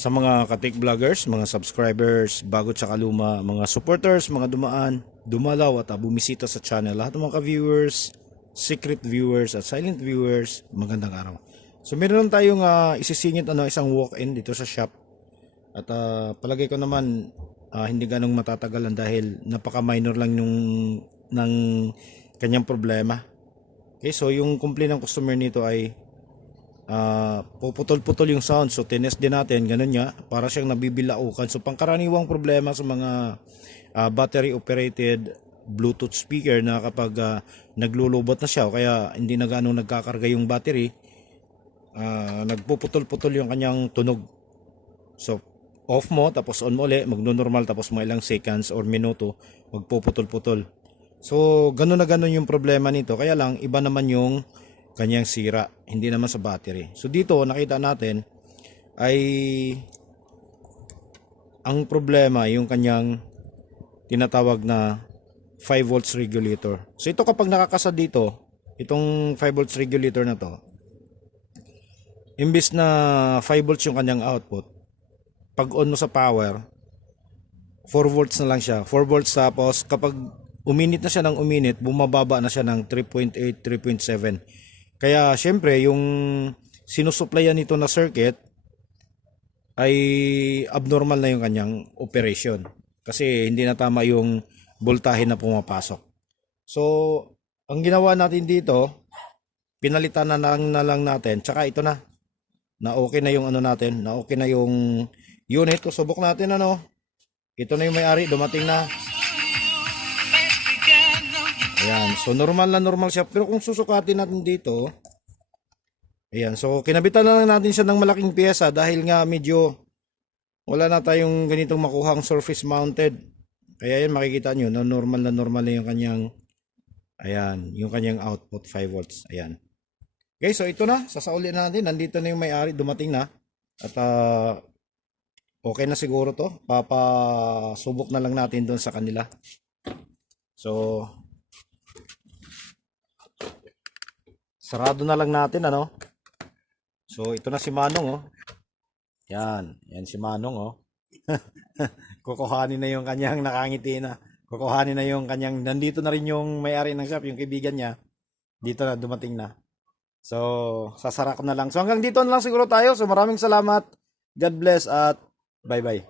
Sa mga katik vloggers, mga subscribers, bago tsaka luma, mga supporters, mga dumaan, dumalaw at bumisita sa channel, lahat ng mga ka-viewers, secret viewers at silent viewers, magandang araw. So meron tayong isisingit isang walk-in dito sa shop. At palagay ko naman hindi ganong matatagalan dahil napaka-minor lang ng kanyang problema. Okay, so yung complaint ng customer nito ay puputol-putol yung sound. So tinest din natin, ganun nga, para siyang nabibilaukan. So pangkaraniwang problema sa mga battery operated Bluetooth speaker na kapag naglulubot na siya o kaya hindi na gaano nagkakarga yung battery, nagpuputol-putol yung kanyang tunog. So off mo tapos on mo ulit, magno-normal tapos mga ilang seconds or minuto magpuputol-putol. So ganun na ganun yung problema nito, kaya lang iba naman yung kanyang sira, hindi naman sa battery. So dito nakita natin ay ang problema yung kanyang tinatawag na 5 volts regulator. So ito kapag nakakasad dito, itong 5 volts regulator na to, imbis na 5 volts yung kanyang output, pag on mo sa power, 4 volts na lang siya. 4 volts, tapos kapag uminit na siya ng uminit, bumababa na siya ng 3.8, 3.7. Kaya syempre yung sinusuplayan nito na circuit ay abnormal na yung kanyang operation. Kasi hindi na tama yung voltahe na pumapasok. So, ang ginawa natin dito, pinalitan na lang natin. Tsaka ito na okay na yung natin, na okay na yung unit. So, subok natin ito na yung may-ari, dumating na. Ayan, so normal siya. Pero kung susukatin natin dito, ayan, so kinabitan na lang natin siya ng malaking pyesa dahil nga medyo wala na tayong ganitong makuhang surface mounted. Kaya yan, makikita nyo na normal na yung kanyang, ayan, yung kanyang output 5 volts. Ayan. Okay, so ito na, sasaulin na natin. Nandito na yung may-ari, dumating na. At okay na siguro to. Papasubok na lang natin doon sa kanila. So sarado na lang natin So ito na si Manong Yan si Manong Kukuhanin na yung kanyang nakangiti na. Kukuhanin na yung kanyang, nandito na rin yung may-ari ng shop, yung kaibigan niya. Dito na, dumating na. So sasara ko na lang. So hanggang dito na lang siguro tayo. So maraming salamat. God bless at bye bye.